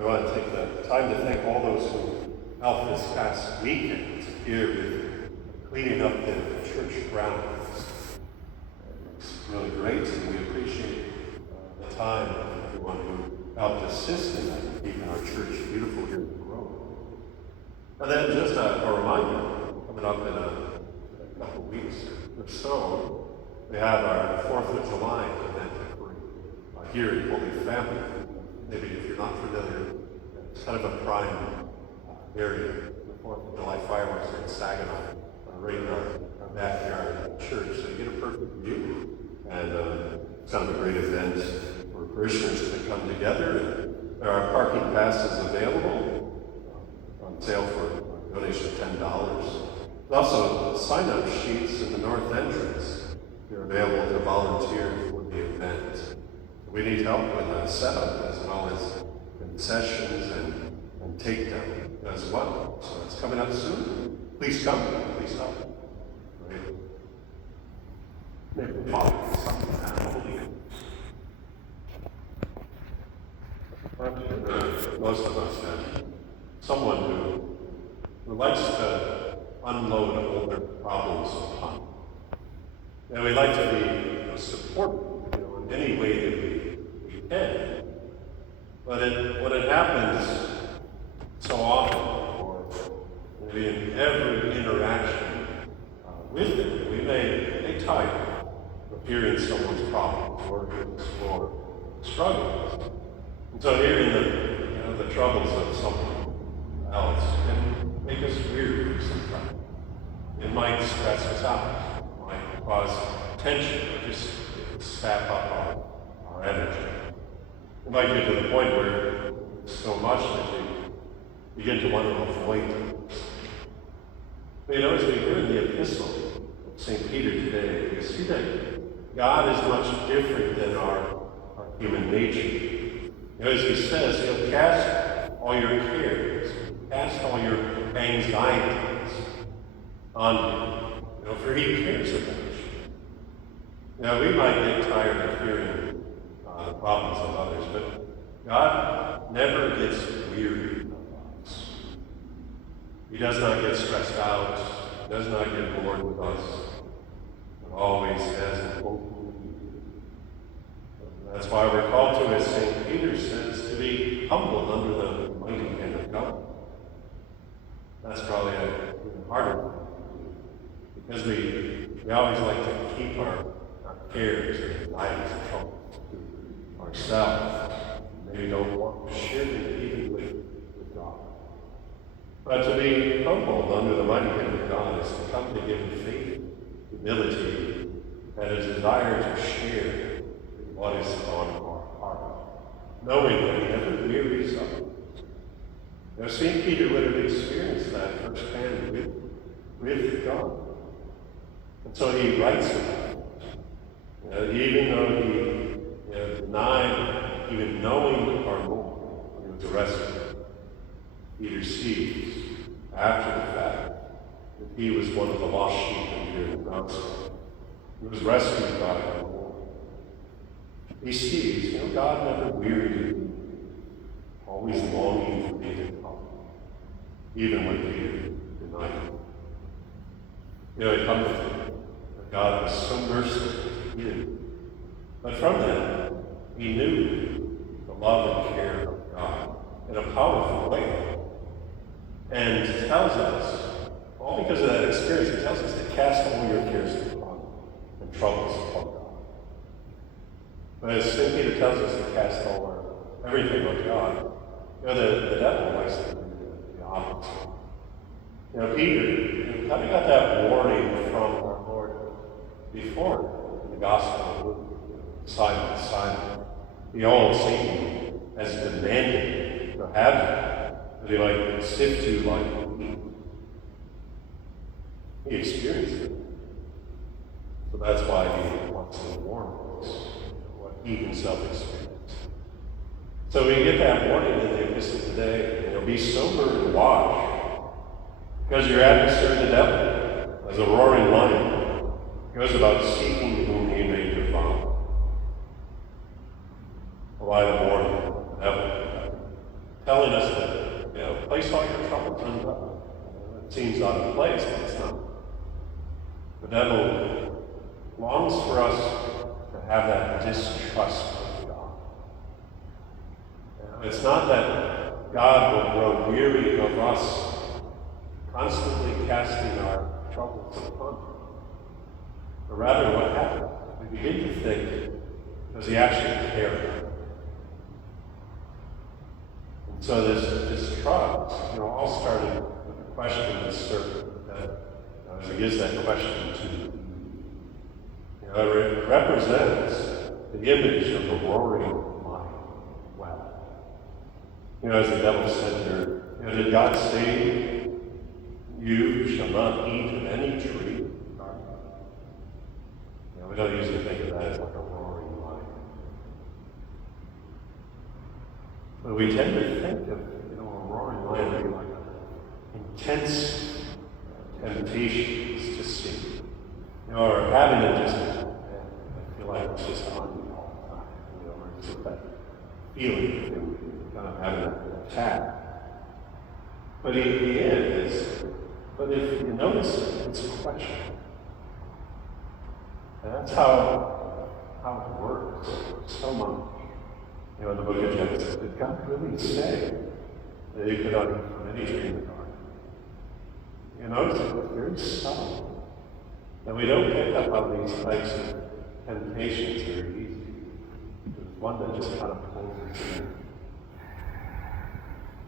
I want to take the time to thank all those who helped this past weekend here with cleaning up the church grounds. It's really great, and we appreciate the time of everyone who helped assist in that and keeping our church beautiful here in the Grove. And then just a reminder, coming up in a couple of weeks or so, we have our 4th of July event here in Holy Family. Maybe if you're not familiar, it's kind of a prime area. The 4th of July fireworks are in Saginaw, right in our backyard church. So you get a perfect view. And it's kind of a great event for parishioners to come together. There are parking passes available on sale for a donation of $10. There's also sign-up sheets in the north entrance. They're available to volunteer for the event. We need help with the setup as well as concessions and takedown as well. So it's coming up soon. Please come. Please help. Most of us have someone who likes to unload older problems upon. And we like to be supportive, in any way that we can. But when it happens so often, or maybe in every interaction with it, we may get tired of hearing someone's problems, worries, or struggles. And so hearing the troubles of someone else can make us weary sometimes. It might stress us out. It might cause tension, or just sap up our energy. It might get to the point where it's so much that you begin to want to avoid it. But as we hear in the epistle of St. Peter today, we see that God is much different than our human nature. As he says, he'll cast all your cares, cast all your anxieties on you, for he cares about you. Now, we might get tired of hearing the problems of others, but God never gets weary of us. He does not get stressed out. He does not get bored with us. But always has an open. That's why we're called to, as St. Peter says, to be humble under the mighty hand of God. That's probably a harder thing, because we always like to keep our cares and anxieties and troubles to ourselves. Maybe don't want to share them even with God. But to be humbled under the mighty hand of God is to come to Him in faith, humility, and a desire to share what is on our heart, knowing that He never wearies of it. St. Peter would have experienced that firsthand with God. And so he writes about it. Even though he denied even knowing our Lord when he was arrested, Peter sees after the fact that he was one of the lost sheep in here in the gospel. He was rescued by our Lord. He sees, God never wearied him, always longing for me to come, even when Peter denied him. It comes to him that God was so merciful to him. But from that, he knew the love and care of God in a powerful way. And tells us, all because of that experience, he tells us to cast all your cares upon him and troubles upon God. But as St. Peter tells us to cast everything on God, the devil likes to do the opposite. Peter, having got that warning from our Lord before in the Gospel of Luke, Simon, behold, Satan has demanded to have you, that he might sift you like wheat. He experienced it. So that's why he wants to warn us what he himself experienced. So we get that warning in the epistle today, be sober and watch, because your adversary, the devil, as a roaring lion, goes about seeking whom he may devour. Why the warning? The devil telling us that, place all your troubles on God. It seems out of place, but it's not. The devil longs for us to have that distrust of God. It's not that God will grow weary of us constantly casting our troubles upon him. But rather what happens, we begin to think, does he actually care about it? And so this distrust, all started with a question of the serpent that, as he gives that question to Eve. It represents the image of a roaring lion. Wow. As the devil said here, did God say, you shall not eat of any tree? We don't usually think of that as like a roaring lion. But we tend to think of, a roaring lion being like an intense temptations to sin. Or having it just, I feel like it's just on me all the time. Or it's just that feeling of kind of having an attack. But he is. But if you notice, it's a question. And that's how it works so much. In the book of Genesis, did God really say that you could not eat from any tree in the garden? Notice it's very subtle. That we don't pick up on these types of temptations very easy. There's one that just kind of pulls us in.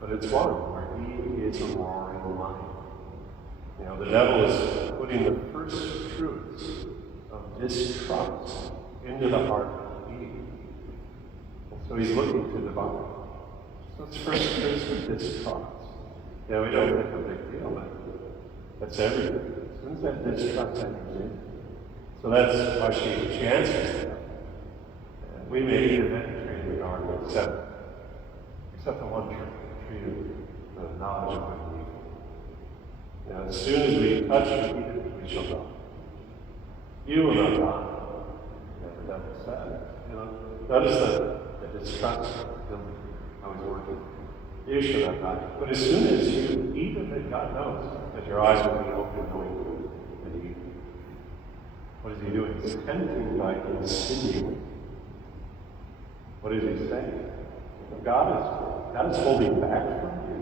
But it's one where he is a roaring lion. The devil is putting the first fruits of distrust into the heart of Eve. So he's looking to devour. So it's first fruits of distrust. We don't make a big deal of it. That's everything. As soon as that distrust enters in. So that's why she answers that. We may eat of any tree in the garden except the one tree of the knowledge of good and evil. As soon as we touch it, eat it, we shall die. You will not die. The devil said. Notice the distrust how he's working. You shall not die. But as soon as you eat of it, God knows that your eyes will be open knowing good and evil. What is he doing? He's tempting by insinuating. What is he saying? God is holding back from you.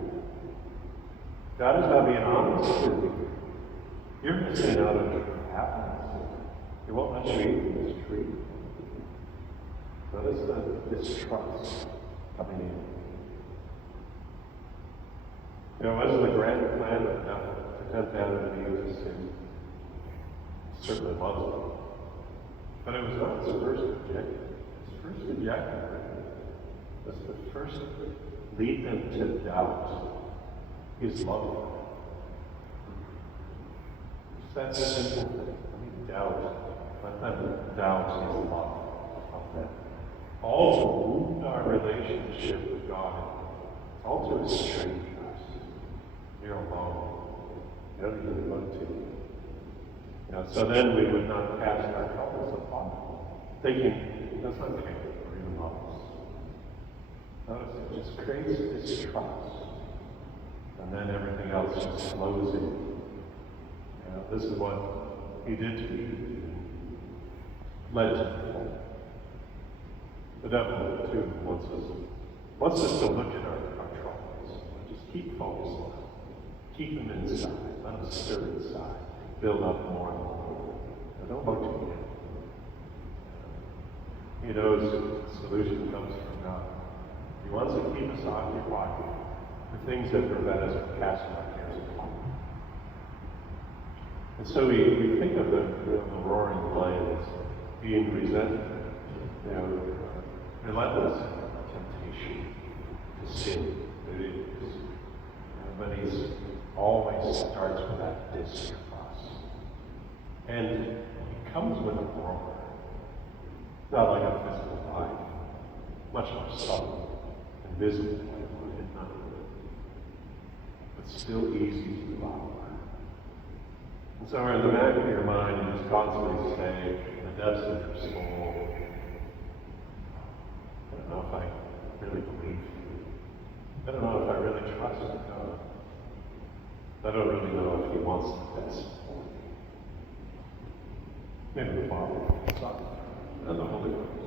God is not being honest with you. You're missing out on what happens. He won't let you eat from this tree. Notice the distrust coming in. Wasn't the grand plan of the devil to tempt Adam and Eve to sin? It certainly wasn't. But it was not his first objective. His first objective was to first lead them to doubt his love. It's that simple thing. Let them doubt his love of them. All to wound our relationship with God. All to estrange us. You're alone. You don't even want to. So then we would not cast our troubles upon him, thinking he does not care or even love us. Notice it just creates distrust. And then everything else just flows in. This is what he did to Eve. Led to the fall. The devil, too, wants us to look at our troubles. Just keep focused on them. Keep them inside. Let them stir inside. Build up more and more. Don't look to him. He knows the solution comes from God. He wants to keep us occupied with things that prevent us from casting our cares upon him. And so we think of the roaring lion as being resentful, relentless temptation to sin. It is. But he always starts with that distrust. And he comes with a roar. Not like a physical life, much more subtle and visible at night, but still easy to devour. And so in the back of your mind, you just constantly say, in the depths of your soul, I don't know if I really believe you. I don't know if I really trust God. I don't really know if He wants the best. Maybe the Father, the Son, and the Holy Ghost.